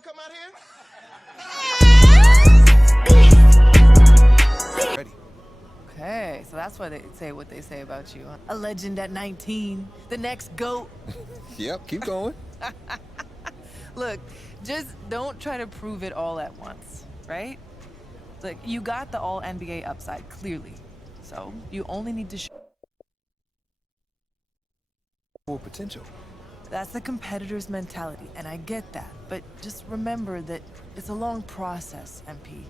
want to come out here? Ready. Okay, so that's why they say what they say about you. A legend at 19, the next GOAT. Yep, keep going. Look, just don't try to prove it all at once, right? Like, you got the all-NBA upside, clearly. So, you only need to show Full potential. That's the competitor's mentality, and I get that. But just remember that it's a long process, MP.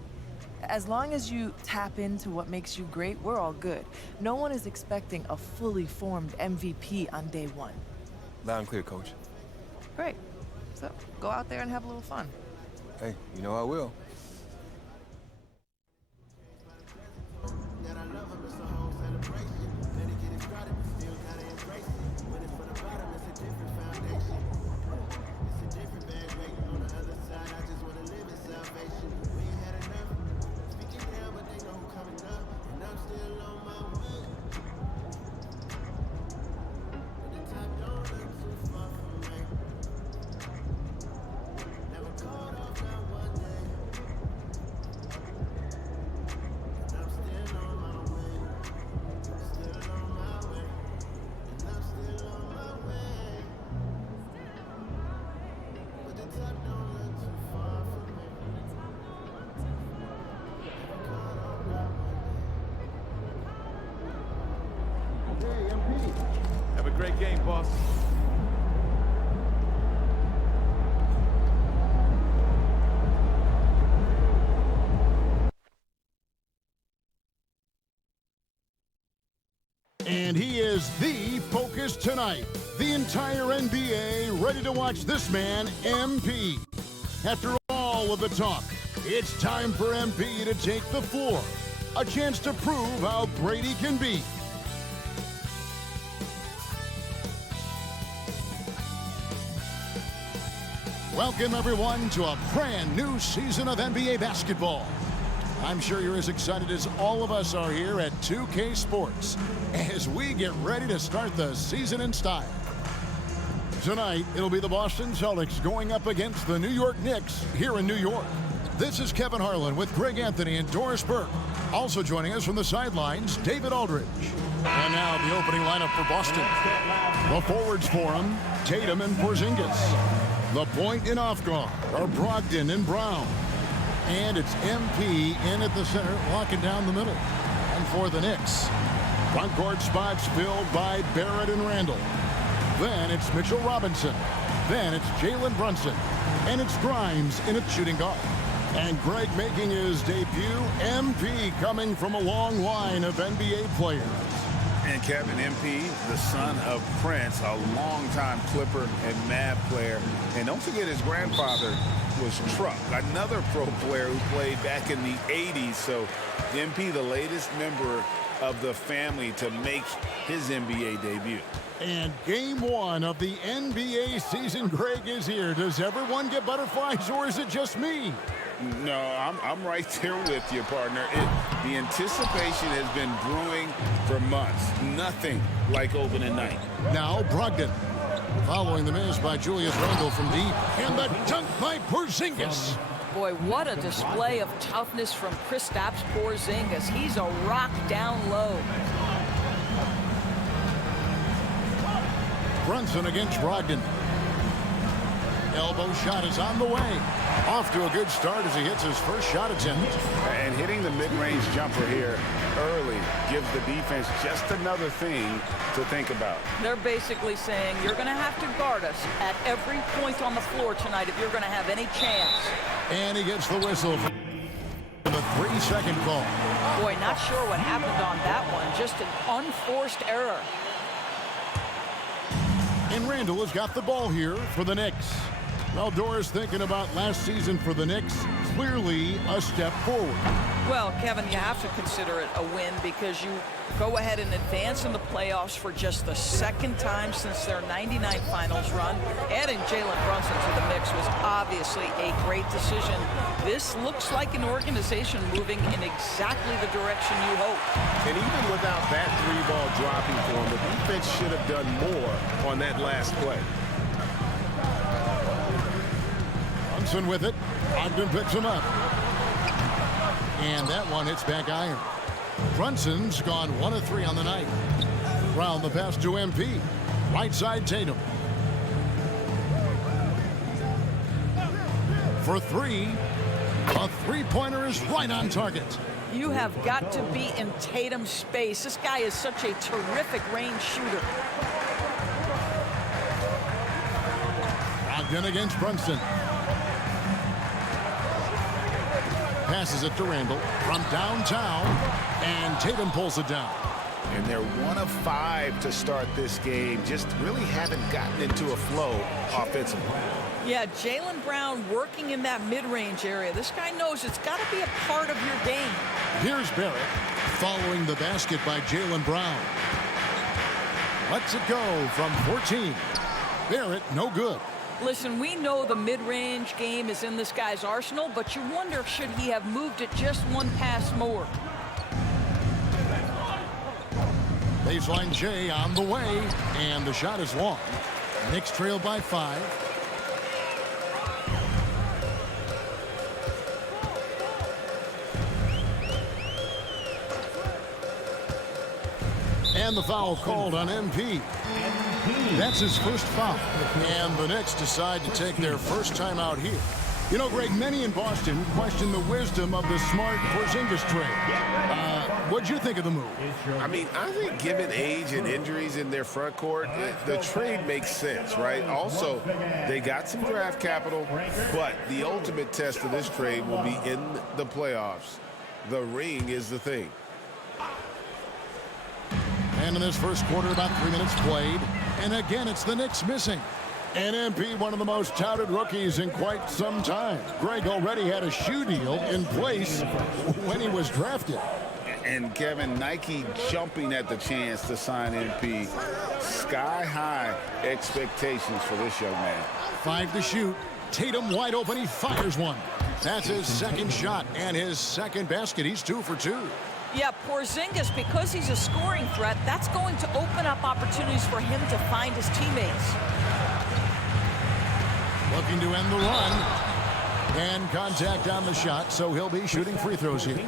As long as you tap into what makes you great, we're all good. No one is expecting a fully formed MVP on day one. Loud and clear, coach. Great. So, go out there and have a little fun. Hey, you know I will. Have a great game, boss. And he is the focus tonight. The entire NBA ready to watch this man, MP. After all of the talk, it's time for MP to take the floor. A chance to prove how great he can be. Welcome, everyone, to a brand new season of NBA basketball. I'm sure you're as excited as all of us are here at 2K Sports as we get ready to start the season in style. Tonight, it'll be the Boston Celtics going up against the New York Knicks here in New York. This is Kevin Harlan with Greg Anthony and Doris Burke. Also joining us from the sidelines, David Aldridge. And now the opening lineup for Boston. The forwards for him, Tatum and Porzingis. The point and off guard are Brogdon and Brown. And it's MP in at the center, locking down the middle. And for the Knicks, front court spots filled by Barrett and Randall. Then it's Mitchell Robinson. Then it's Jalen Brunson. And it's Grimes in at shooting guard. And Greg making his debut, MP coming from a long line of NBA players. And Kevin, MP, the son of Prince, a longtime Clipper and Mavs player. And don't forget his grandfather was Truck, another pro player who played back in the 80s. So MP, the latest member of the family to make his NBA debut. And game one of the NBA season, Greg, is here. Does everyone get butterflies, or is it just me? No, I'm right there with you, partner. The anticipation has been brewing for months. Nothing like opening night. Now Brogdon, following the miss by Julius Randle from deep, and the dunk by Porzingis. Boy, what a display of toughness from Kristaps Porzingis. He's a rock down low. Brunson against Brogdon. Elbow shot is on the way. Off to a good start as he hits his first shot attempt. And hitting the mid-range jumper here early gives the defense just another thing to think about. They're basically saying you're going to have to guard us at every point on the floor tonight if you're going to have any chance. And he gets the whistle for the 3-second call. Boy, not sure what happened on that one. Just an unforced error. And Randall has got the ball here for the Knicks. Well, Doris, thinking about last season for the Knicks, clearly a step forward. Well, Kevin, you have to consider it a win because you go ahead and advance in the playoffs for just the second time since their '99 finals run. Adding Jalen Brunson to the mix was obviously a great decision. This looks like an organization moving in exactly the direction you hope. And even without that three-ball dropping for him, the defense should have done more on that last play. Brunson with it. Ogden picks him up. And that one hits back iron. Brunson's gone 1 of 3 on the night. Brown the pass to MP. Right side Tatum. For 3. A three-pointer is right on target. You have got to be in Tatum's space. This guy is such a terrific range shooter. Ogden against Brunson. Passes it to Randall from downtown, and Tatum pulls it down. And they're 1 of 5 to start this game. Just really haven't gotten into a flow offensively. Yeah, Jaylen Brown working in that mid-range area. This guy knows it's got to be a part of your game. Here's Barrett following the basket by Jaylen Brown. Lets it go from 14. Barrett, no good. Listen, we know the mid-range game is in this guy's arsenal, but you wonder, should he have moved it just 1 pass more? Baseline J on the way, and the shot is long. Knicks trail by 5. And the foul called on MP. That's his first foul. And the Knicks decide to take their first time out here. You know, Greg, many in Boston question the wisdom of the Smart Porzingis trade. What'd you think of the move? I mean, I think given age and injuries in their front court, the trade makes sense, right? Also, they got some draft capital, but the ultimate test of this trade will be in the playoffs. The ring is the thing. And in this first quarter, about 3 minutes played. And again, it's the Knicks missing. And MP, one of the most touted rookies in quite some time. Greg already had a shoe deal in place when he was drafted. And Kevin, Nike jumping at the chance to sign MP. Sky-high expectations for this young man. 5 to shoot. Tatum wide open. He fires one. That's his second shot and his second basket. He's 2 for 2. Yeah, Porzingis, because he's a scoring threat, that's going to open up opportunities for him to find his teammates. Looking to end the run. And contact on the shot, so he'll be shooting free throws here.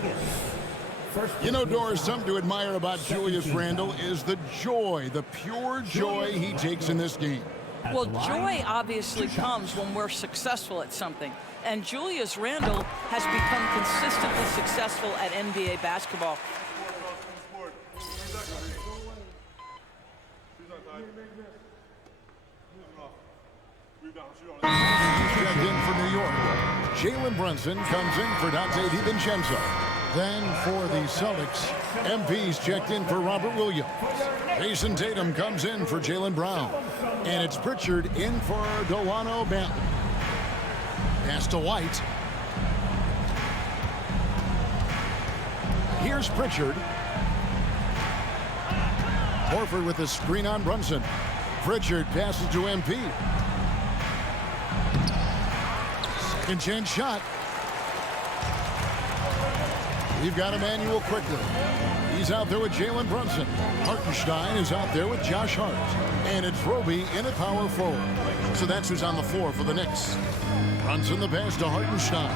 You know, Doris, something to admire about Julius Randle is the joy, the pure joy he takes in this game. Well, joy obviously comes when we're successful at something. And Julius Randle has become consistently successful at NBA basketball. Checked in for New York. Jalen Brunson comes in for Dante DiVincenzo. Then for the Celtics, MP's checked in for Robert Williams. Jason Tatum comes in for Jaylen Brown. And it's Pritchard in for Delano Banton. Pass to White. Here's Pritchard. Horford with the screen on Brunson. Pritchard passes to MP. Second chance shot. You've got Emmanuel quickly. He's out there with Jalen Brunson. Hartenstein is out there with Josh Hart. And it's Roby in at power forward. So that's who's on the floor for the Knicks. Brunson the pass to Hartenstein.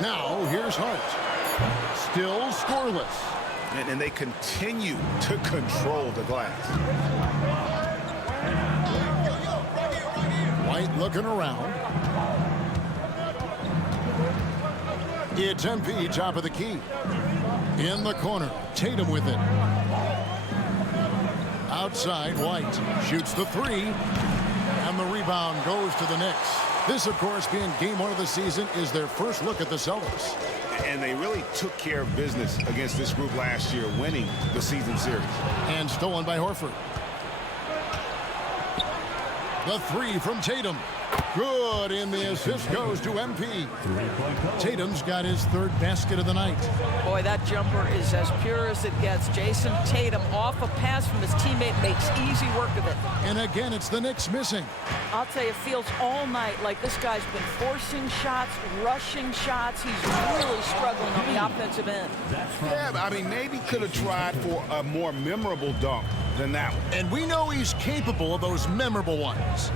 Now here's Hart. Still scoreless. And they continue to control the glass. White looking around. It's MP, top of the key. In the corner, Tatum with it. Outside, White shoots the 3. And the rebound goes to the Knicks. This, of course, being game 1 of the season, is their first look at the Celtics. And they really took care of business against this group last year, winning the season series. And stolen by Horford. The 3 from Tatum. Good, and the assist goes to MP. Tatum's got his 3rd basket of the night. Boy, that jumper is as pure as it gets. Jason Tatum off a pass from his teammate makes easy work of it. And again, it's the Knicks missing. I'll tell you, it feels all night like this guy's been forcing shots, rushing shots. He's really struggling on the offensive end. Yeah, I mean, maybe could have tried for a more memorable dunk. than that one. And we know he's capable of those memorable ones.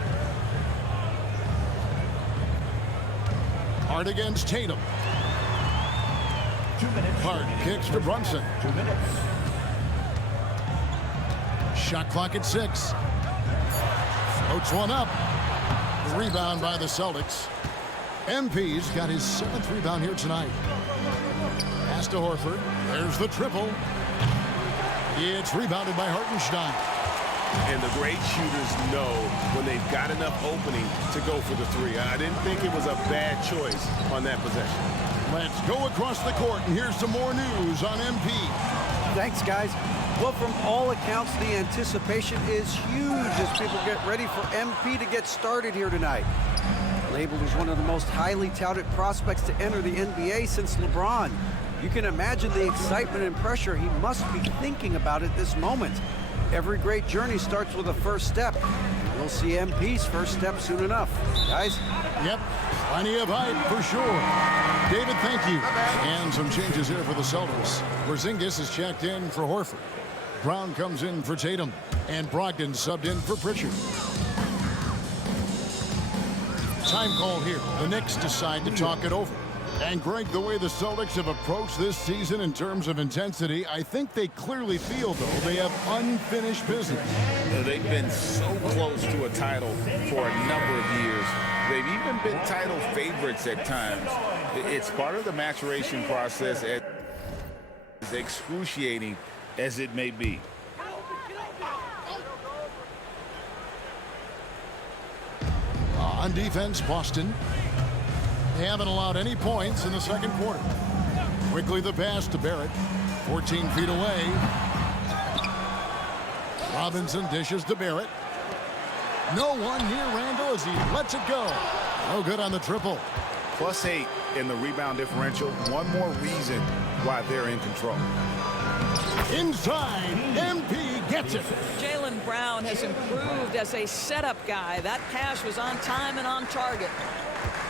Hart against Tatum. 2 minutes. Hart kicks to Brunson. 2 minutes. Shot clock at 6. Floats one up. Rebound by the Celtics. MP's got his 7th rebound here tonight. Pass to Horford. There's the triple. It's rebounded by Hartenstein. And the great shooters know when they've got enough opening to go for the three. I didn't think it was a bad choice on that possession. Let's go across the court, and here's some more news on MP. Thanks, guys. Well, from all accounts, the anticipation is huge as people get ready for MP to get started here tonight. Labeled as one of the most highly touted prospects to enter the NBA since LeBron. You can imagine the excitement and pressure he must be thinking about at this moment. Every great journey starts with a first step. We'll see MP's first step soon enough. Guys? Yep, plenty of hype for sure. David, thank you. And some changes here for the Celtics. Porzingis is checked in for Horford. Brown comes in for Tatum. And Brogdon subbed in for Pritchard. Time call here. The Knicks decide to talk it over. And Greg, the way the Celtics have approached this season in terms of intensity, I think they clearly feel, though, they have unfinished business. They've been so close to a title for a number of years. They've even been title favorites at times. It's part of the maturation process, as excruciating as it may be. On defense, Boston. They haven't allowed any points in the second quarter. Quickly the pass to Barrett. 14 feet away. Robinson dishes to Barrett. No one near Randall as he lets it go. No good on the triple. +8 in the rebound differential. One more reason why they're in control. Inside, MP gets it. Jaylen Brown has improved as a setup guy. That pass was on time and on target.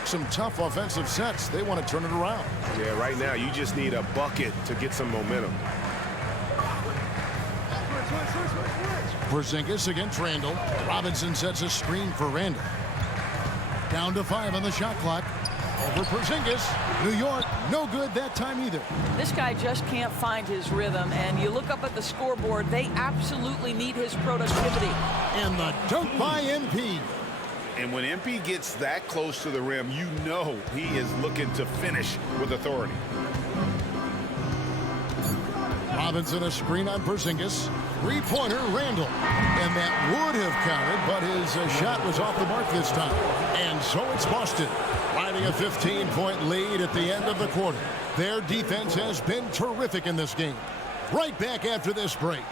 Some tough offensive sets. They want to turn it around. Yeah, right now you just need a bucket to get some momentum. Porzingis against Randall. Robinson sets a screen for Randall. Down to 5 on the shot clock. Over Porzingis. New York, no good that time either. This guy just can't find his rhythm, and you look up at the scoreboard, they absolutely need his productivity. And the dunk by MP. And when MP gets that close to the rim, you know he is looking to finish with authority. Robinson a screen on Porzingis. Three-pointer Randall. And that would have counted, but his shot was off the mark this time. And so it's Boston, riding a 15-point lead at the end of the quarter. Their defense has been terrific in this game. Right back after this break.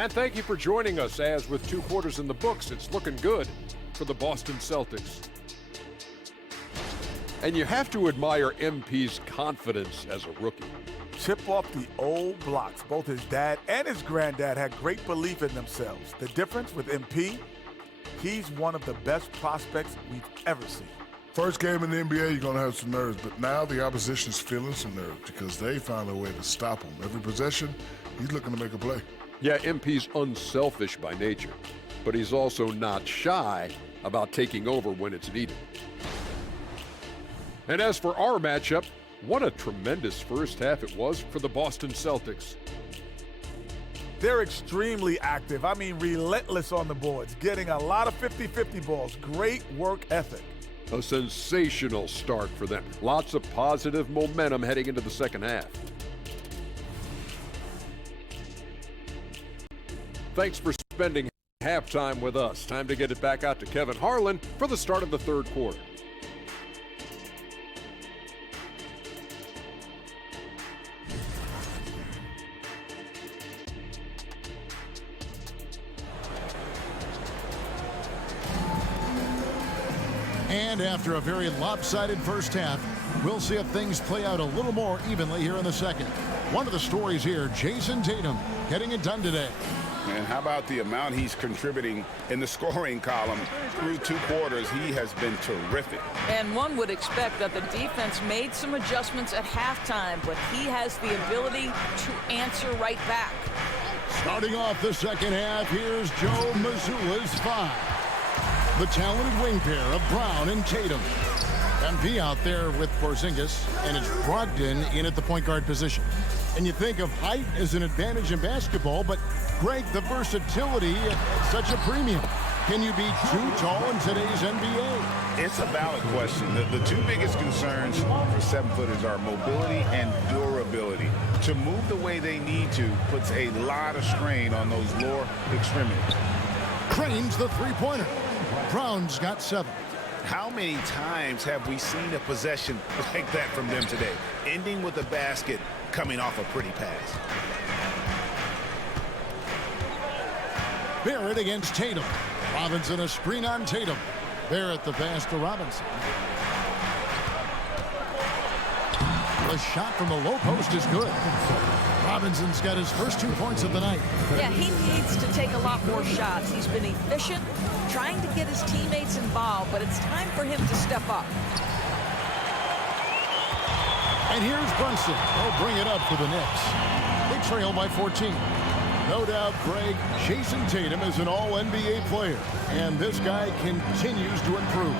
And thank you for joining us, as with 2 quarters in the books, it's looking good for the Boston Celtics. And you have to admire MP's confidence as a rookie. Chip off the old blocks. Both his dad and his granddad had great belief in themselves. The difference with MP, he's one of the best prospects we've ever seen. First game in the NBA, you're going to have some nerves, but now the opposition's feeling some nerves because they found a way to stop him. Every possession, he's looking to make a play. Yeah, MP's unselfish by nature, but he's also not shy about taking over when it's needed. And as for our matchup, what a tremendous first half it was for the Boston Celtics. They're extremely active. I mean, relentless on the boards, getting a lot of 50-50 balls. Great work ethic. A sensational start for them. Lots of positive momentum heading into the second half. Thanks for spending halftime with us. Time to get it back out to Kevin Harlan for the start of the third quarter. And after a very lopsided first half, we'll see if things play out a little more evenly here in the second. One of the stories here, Jason Tatum getting it done today. And how about the amount he's contributing in the scoring column through 2 quarters? He has been terrific. And one would expect that the defense made some adjustments at halftime, but he has the ability to answer right back. Starting off the second half, here's Joe Mazzulla's 5. The talented wing pair of Brown and Tatum. MP out there with Porzingis, and it's Brogdon in at the point guard position. And you think of height as an advantage in basketball, but Greg, the versatility at such a premium. Can you be too tall in today's NBA? It's a valid question. The 2 biggest concerns for 7-footers are mobility and durability. To move the way they need to puts a lot of strain on those lower extremities. Cranes the three-pointer. Brown's got 7. How many times have we seen a possession like that from them today, ending with a basket coming off a pretty pass? Barrett against Tatum. Robinson a screen on Tatum. Barrett the pass to Robinson. The shot from the low post is good. Robinson's got his first 2 points of the night. Yeah, he needs to take a lot more shots. He's been efficient, trying to get his teammates involved, but it's time for him to step up. And here's Brunson. They'll bring it up for the Knicks. They trail by 14. No doubt, Greg, Jason Tatum is an all-NBA player, and this guy continues to improve.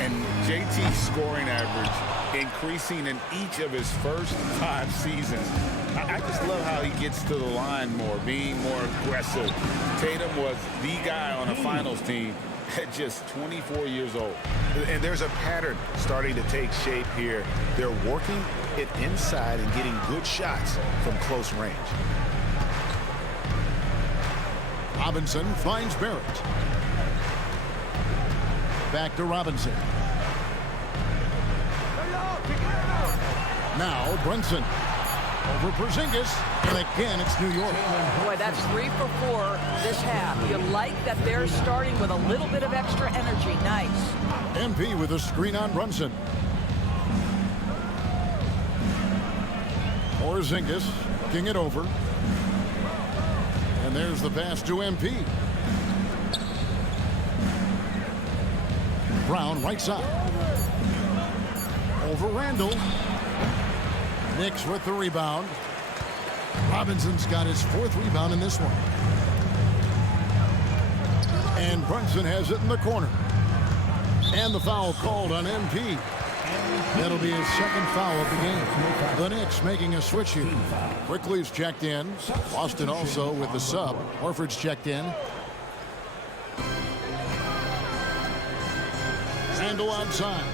And JT's scoring average increasing in each of his first 5 seasons. I just love how he gets to the line more, being more aggressive. Tatum was the guy on a finals team at just 24 years old. And there's a pattern starting to take shape here. They're working it inside and getting good shots from close range. Robinson finds Barrett. Back to Robinson. Now Brunson over Porzingis, and again it's New York. Boy, that's 3 for 4 this half. You like that they're starting with a little bit of extra energy. Nice. MP with a screen on Brunson. Porzingis looking it over. And there's the pass to MP. Brown right side. Over Randall. Knicks with the rebound. Robinson's got his 4th rebound in this one. And Brunson has it in the corner. And the foul called on MP. That'll be his 2nd foul of the game. The Knicks making a switch here. Quickly's checked in. Boston also with the sub. Horford's checked in. Randall outside.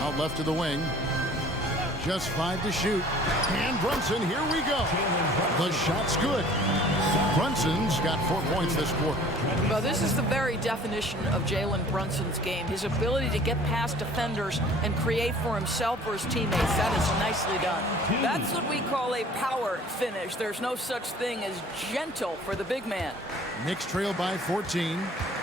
Out left to the wing. Just 5 to shoot. And Brunson, here we go. The shot's good. Brunson's got 4 points this quarter. Well, this is the very definition of Jalen Brunson's game. His ability to get past defenders and create for himself or his teammates. That is nicely done. That's what we call a power finish. There's no such thing as gentle for the big man. Knicks trail by 14.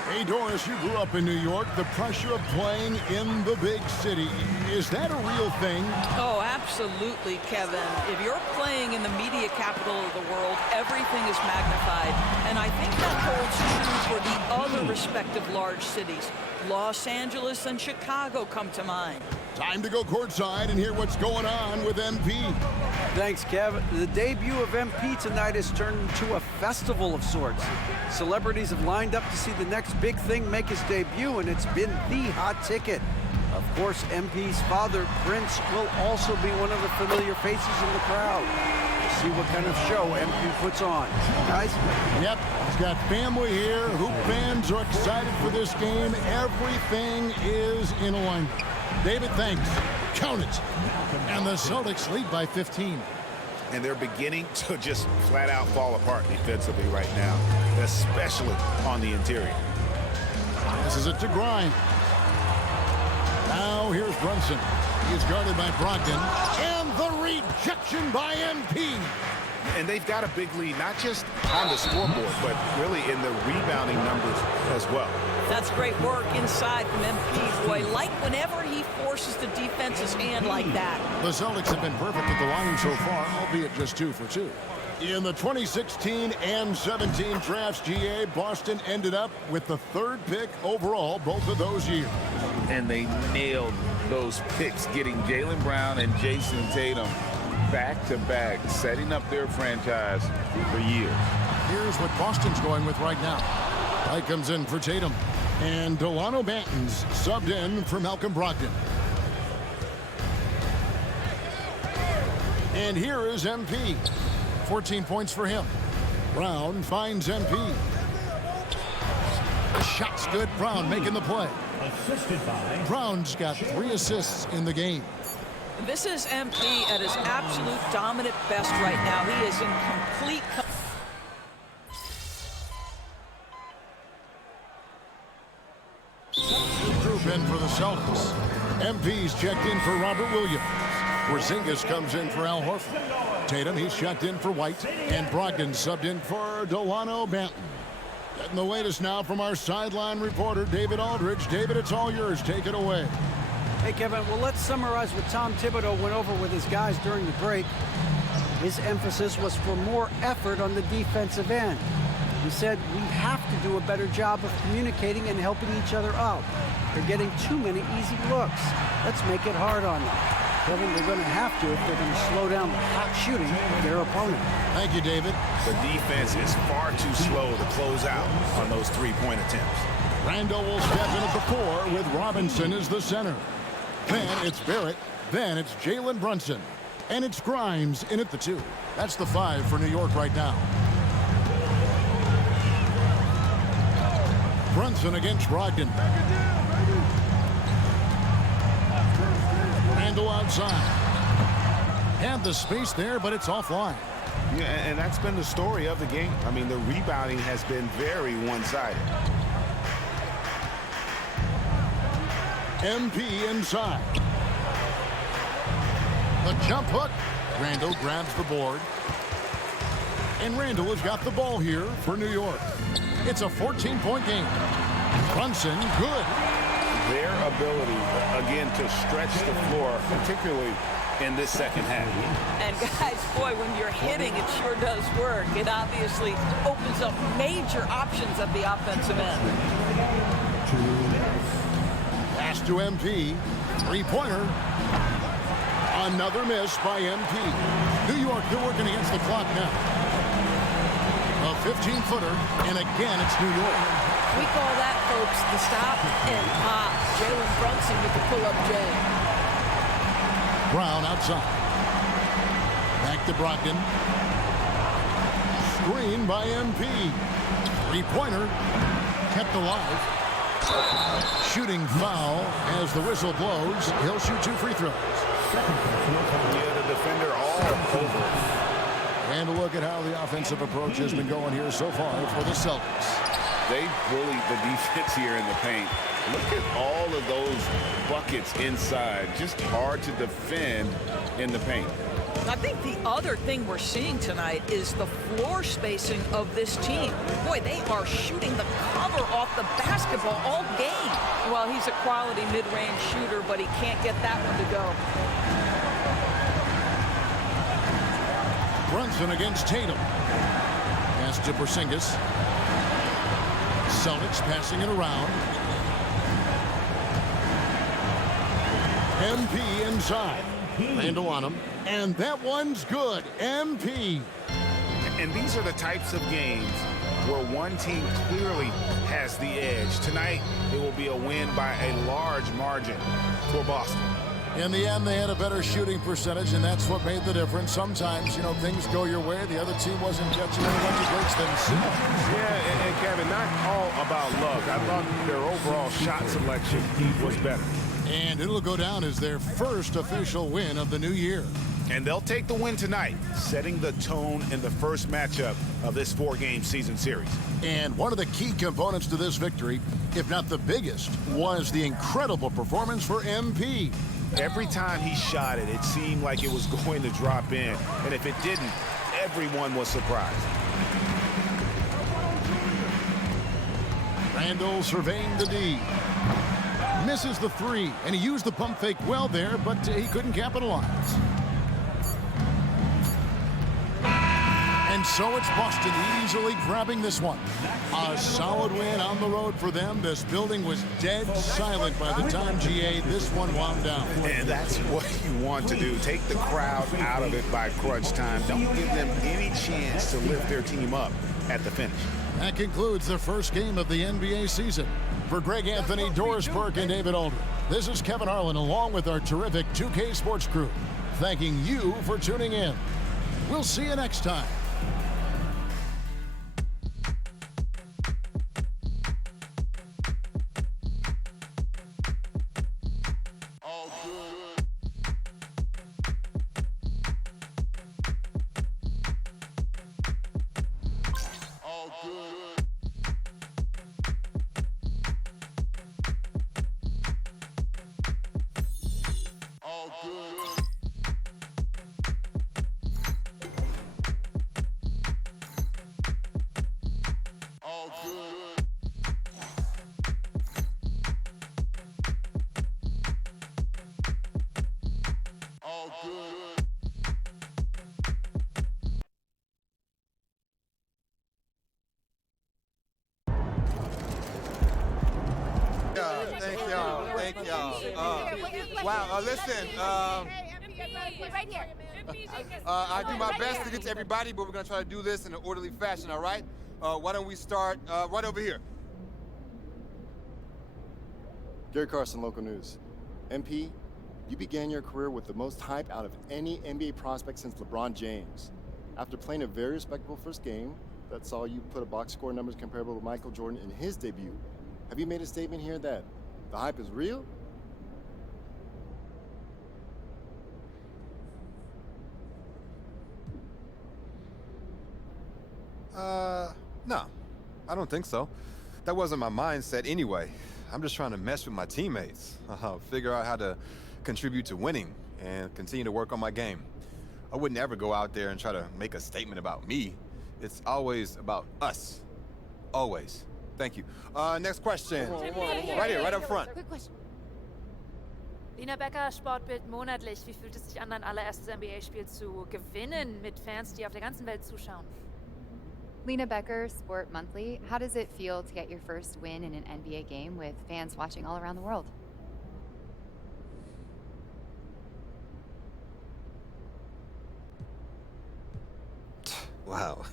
Hey, Doris, you grew up in New York. The pressure of playing in the big city, is that a real thing? Oh, absolutely, Kevin. If you're playing in the media capital of the world, everything is magnified. And I think that holds true for the other respective large cities. Los Angeles and Chicago come to mind. Time to go courtside and hear what's going on with MP. Thanks, Kev. The debut of MP tonight has turned into a festival of sorts. Celebrities have lined up to see the next big thing make his debut, and it's been the hot ticket. Of course, MP's father, Prince, will also be one of the familiar faces in the crowd. We'll see what kind of show MP puts on. Guys? Yep, he's got family here. Hoop fans are excited for this game. Everything is in alignment. David, thanks. Count it. And the Celtics lead by 15. And they're beginning to just flat out fall apart defensively right now, especially on the interior. This is it to Grind. Now here's Brunson. He is guarded by Brogdon. And the rejection by MP. And they've got a big lead, not just on the scoreboard, but really in the rebounding numbers as well. That's great work inside from MP. Boy, like whenever he forces the defense's hand like that. The Celtics have been perfect at the line so far, albeit just 2 for 2. In the 2016 and 17 drafts, GA, Boston ended up with the 3rd pick overall both of those years. And they nailed those picks, getting Jaylen Brown and Jason Tatum back-to-back, setting up their franchise for years. Here's what Boston's going with right now. White comes in for Tatum. And Delano Banton's subbed in for Malcolm Brogdon. And here is MP. 14 points for him. Brown finds MP. Shot's good. Brown making the play. Brown's got 3 assists in the game. This is MP at his absolute dominant best right now. He is in complete... Group in for the Celtics. MP's checked in for Robert Williams. Porzingis comes in for Al Horford. Tatum, he's checked in for White. And Brogdon subbed in for Delano Banton. Getting the latest now from our sideline reporter, David Aldridge. David, it's all yours. Take it away. Hey, Kevin, well, let's summarize what Tom Thibodeau went over with his guys during the break. His emphasis was for more effort on the defensive end. He said we have to do a better job of communicating and helping each other out. They're getting too many easy looks. Let's make it hard on them. Kevin, they're going to have to if they're going to slow down the hot shooting of their opponent. Thank you, David. The defense is far too slow to close out on those 3-point attempts. Randall will step in at the 4 with Robinson as the center. Then it's Barrett. Then it's Jalen Brunson. And it's Grimes in at the 2. That's the 5 for New York right now. Brunson against Brogdon. Randall outside. Had the space there, but it's offline. Yeah, and that's been the story of the game. I mean, the rebounding has been very one-sided. MP inside. The jump hook. Randall grabs the board. And Randall has got the ball here for New York. It's a 14-point game. Brunson, good. Their ability, again, to stretch the floor, particularly in this second half. And guys, boy, when you're hitting, it sure does work. It obviously opens up major options at the offensive end. Pass to MP. 3-pointer. Another miss by MP. New York, they're working against the clock now. A 15-footer, and again, it's New York. We call that, folks, the stop and pop. Jalen Brunson with the pull-up J. Brown outside. Back to Brogdon. Screen by MP. 3-pointer. Kept alive. Shooting foul as the whistle blows. He'll shoot 2 free throws. Yeah, the defender all over. And a look at how the offensive approach has been going here so far for the Celtics. They bullied the defense here in the paint. Look at all of those buckets inside. Just hard to defend in the paint. I think the other thing we're seeing tonight is the floor spacing of this team. Boy, they are shooting the cover off the basketball all game. Well, he's a quality mid-range shooter, but he can't get that one to go. Brunson against Tatum. Pass to Porzingis. Celtics passing it around. MP inside. Randall on him. And that one's good. MP. And these are the types of games where one team clearly has the edge. Tonight, it will be a win by a large margin for Boston. In the end, they had a better shooting percentage, and that's what made the difference. Sometimes, you know, things go your way. The other team wasn't catching anyone who breaks themselves. Yeah, and Kevin, not all about luck. I thought their overall shot selection was better. And it'll go down as their first official win of the new year. And they'll take the win tonight, setting the tone in the first matchup of this 4-game season series. And one of the key components to this victory, if not the biggest, was the incredible performance for MP. Every time he shot it, it seemed like it was going to drop in. And if it didn't, everyone was surprised. Randall surveying the D. Misses the three, and he used the pump fake well there, but he couldn't capitalize. And so it's Boston easily grabbing this one. A solid win on the road for them. This building was dead silent by the time, GA, this one wound down. And that's what you want to do. Take the crowd out of it by crunch time. Don't give them any chance to lift their team up at the finish. That concludes the first game of the NBA season. For Greg Anthony, Doris Burke, and David Aldridge, this is Kevin Harlan along with our terrific 2K Sports crew, thanking you for tuning in. We'll see you next time. Thank y'all. Wow, listen, right here. I do my best to get to everybody, but we're going to try to do this in an orderly fashion, all right? Why don't we start right over here? Gary Carson, local news. MP, you began your career with the most hype out of any NBA prospect since LeBron James. After playing a very respectable first game that saw you put a box score numbers comparable to Michael Jordan in his debut, have you made a statement here that the hype is real? No, I don't think so. That wasn't my mindset anyway. I'm just trying to mesh with my teammates, figure out how to contribute to winning and continue to work on my game. I wouldn't ever go out there and try to make a statement about me. It's always about us. Always. Thank you. Next question. Right here, right up front. Quick question. Lina Becker, Sportbild monatlich. Wie fühlt es sich an, dein allererstes NBA-Spiel zu gewinnen mit Fans, die auf der ganzen Welt zuschauen? Lina Becker, Sport Monthly. How does it feel to get your first win in an NBA game with fans watching all around the world? Wow.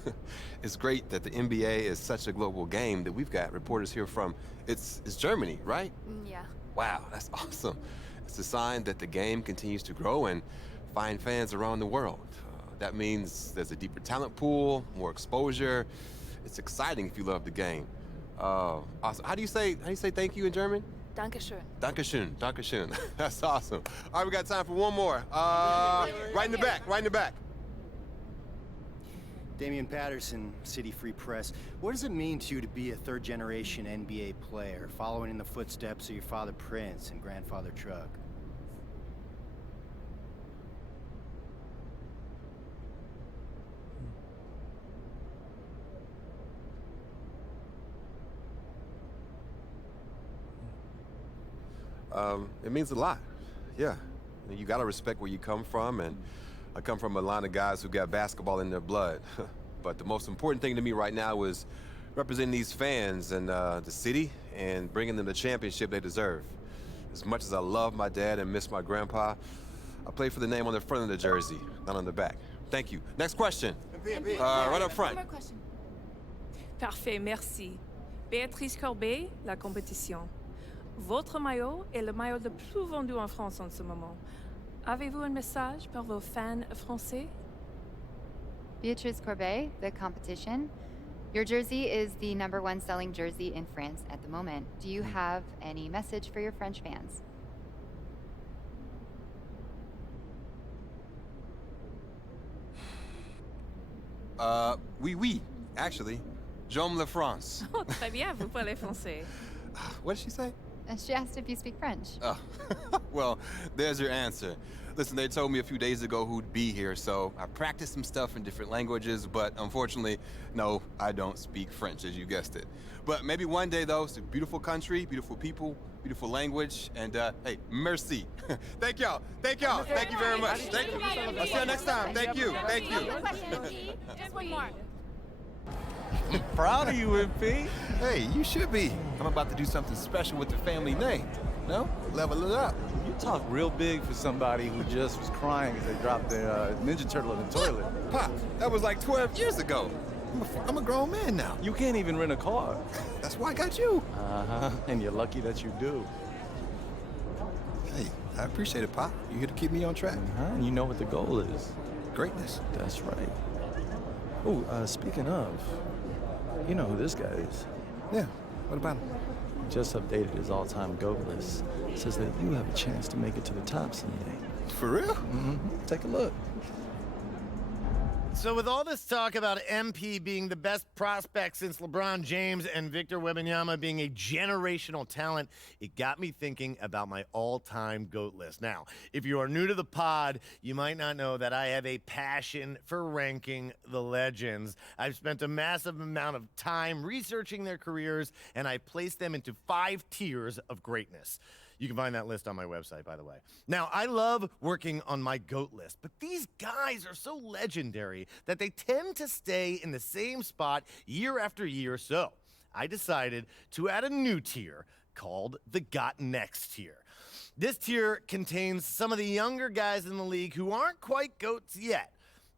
It's great that the NBA is such a global game that we've got reporters here from, it's Germany, right? Yeah. Wow, that's awesome. It's a sign that the game continues to grow and find fans around the world. That means there's a deeper talent pool, more exposure. It's exciting if you love the game. Awesome. How do you say thank you in German? Dankeschön. Dankeschön, Dankeschön. That's awesome. All right, we got time for one more. Right in the back, right in the back. Damian Patterson, City Free Press. What does it mean to you to be a third-generation NBA player, following in the footsteps of your father Prince and grandfather Truck? It means a lot. Yeah. You gotta respect where you come from, and I come from a line of guys who got basketball in their blood. But the most important thing to me right now is representing these fans and the city and bringing them the championship they deserve. As much as I love my dad and miss my grandpa, I play for the name on the front of the jersey, not on the back. Thank you. Next question. Right up front. One more question. Parfait, merci. Béatrice Corbet, La Compétition. Votre maillot est le maillot le plus vendu en France en ce moment. Avez-vous un message pour vos fans français? Beatrice Corbet, The Competition. Your jersey is the #1 selling jersey in France at the moment. Do you have any message for your French fans? Oui, actually. J'aime la France. Oh, très bien, vous parlez français. What did she say? She asked if you speak French. Oh, well, there's your answer. Listen, they told me a few days ago who'd be here, so I practiced some stuff in different languages, but unfortunately, no, I don't speak French, as you guessed it. But maybe one day, though. It's a beautiful country, beautiful people, beautiful language, and hey, merci. Thank y'all. Thank y'all. Thank you very much. Thank you. I'll see you next time. Thank you. Thank you. Just one more. Proud of you, MP. Hey, you should be. I'm about to do something special with the family name. No? Level it up. You talk real big for somebody who just was crying as they dropped their Ninja Turtle in the toilet. Pop, that was like 12 years ago. I'm a grown man now. You can't even rent a car. That's why I got you. Uh-huh, and you're lucky that you do. Hey, I appreciate it, Pop. You here to keep me on track. And you know what the goal is. Greatness. That's right. Oh, speaking of, you know who this guy is. Yeah, what about him? Just updated his all-time GOAT list. Says that you have a chance to make it to the top someday. For real? Mm-hmm. Take a look. So with all this talk about MP being the best prospect since LeBron James and Victor Wembanyama being a generational talent, it got me thinking about my all-time GOAT list. Now, if you are new to the pod, you might not know that I have a passion for ranking the legends. I've spent a massive amount of time researching their careers, and I placed them into 5 tiers of greatness. You can find that list on my website, by the way. Now, I love working on my GOAT list, but these guys are so legendary that they tend to stay in the same spot year after year. So I decided to add a new tier called the Got Next tier. This tier contains some of the younger guys in the league who aren't quite GOATs yet,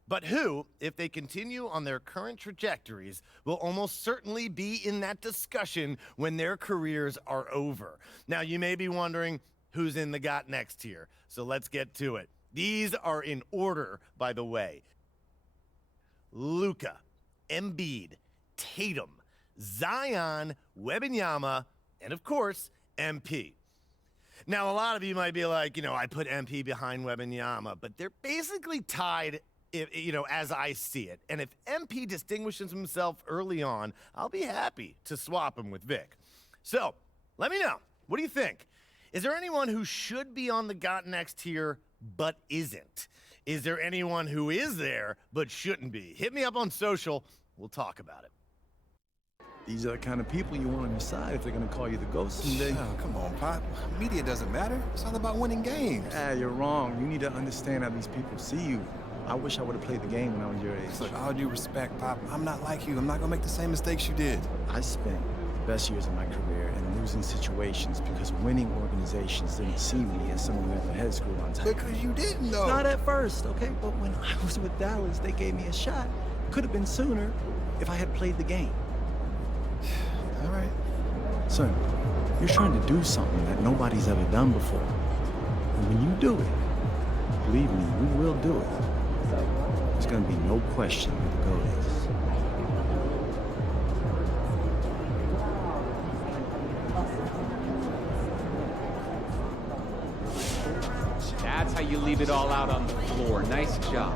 but who, if they continue on their current trajectories, will almost certainly be in that discussion when their careers are over. Now, you may be wondering who's in the Got Next tier, so let's get to it. These are in order, by the way. Luka, Embiid, Tatum, Zion, Wembanyama, and of course, MP. Now, a lot of you might be like, I put MP behind Wembanyama, but they're basically tied, as I see it. And if MP distinguishes himself early on, I'll be happy to swap him with Vic. So, let me know. What do you think? Is there anyone who should be on the Got Next tier but isn't? Is there anyone who is there but shouldn't be? Hit me up on social. We'll talk about it. These are the kind of people you want on your side if they're going to call you the GOAT someday. Oh, come on, Pop. Media doesn't matter. It's all about winning games. You're wrong. You need to understand how these people see you. I wish I would have played the game when I was your age. Look, all due respect, Pop, I'm not like you. I'm not going to make the same mistakes you did. I spent the best years of my career in losing situations because winning organizations didn't see me as someone with their head screwed on tight. Because you didn't, though. Not at first, okay? But when I was with Dallas, they gave me a shot. Could have been sooner if I had played the game. All right. Son, you're trying to do something that nobody's ever done before. And when you do it, believe me, we will do it. There's gonna be no question who the GOAT is. That's how you leave it all out on the floor. Nice job.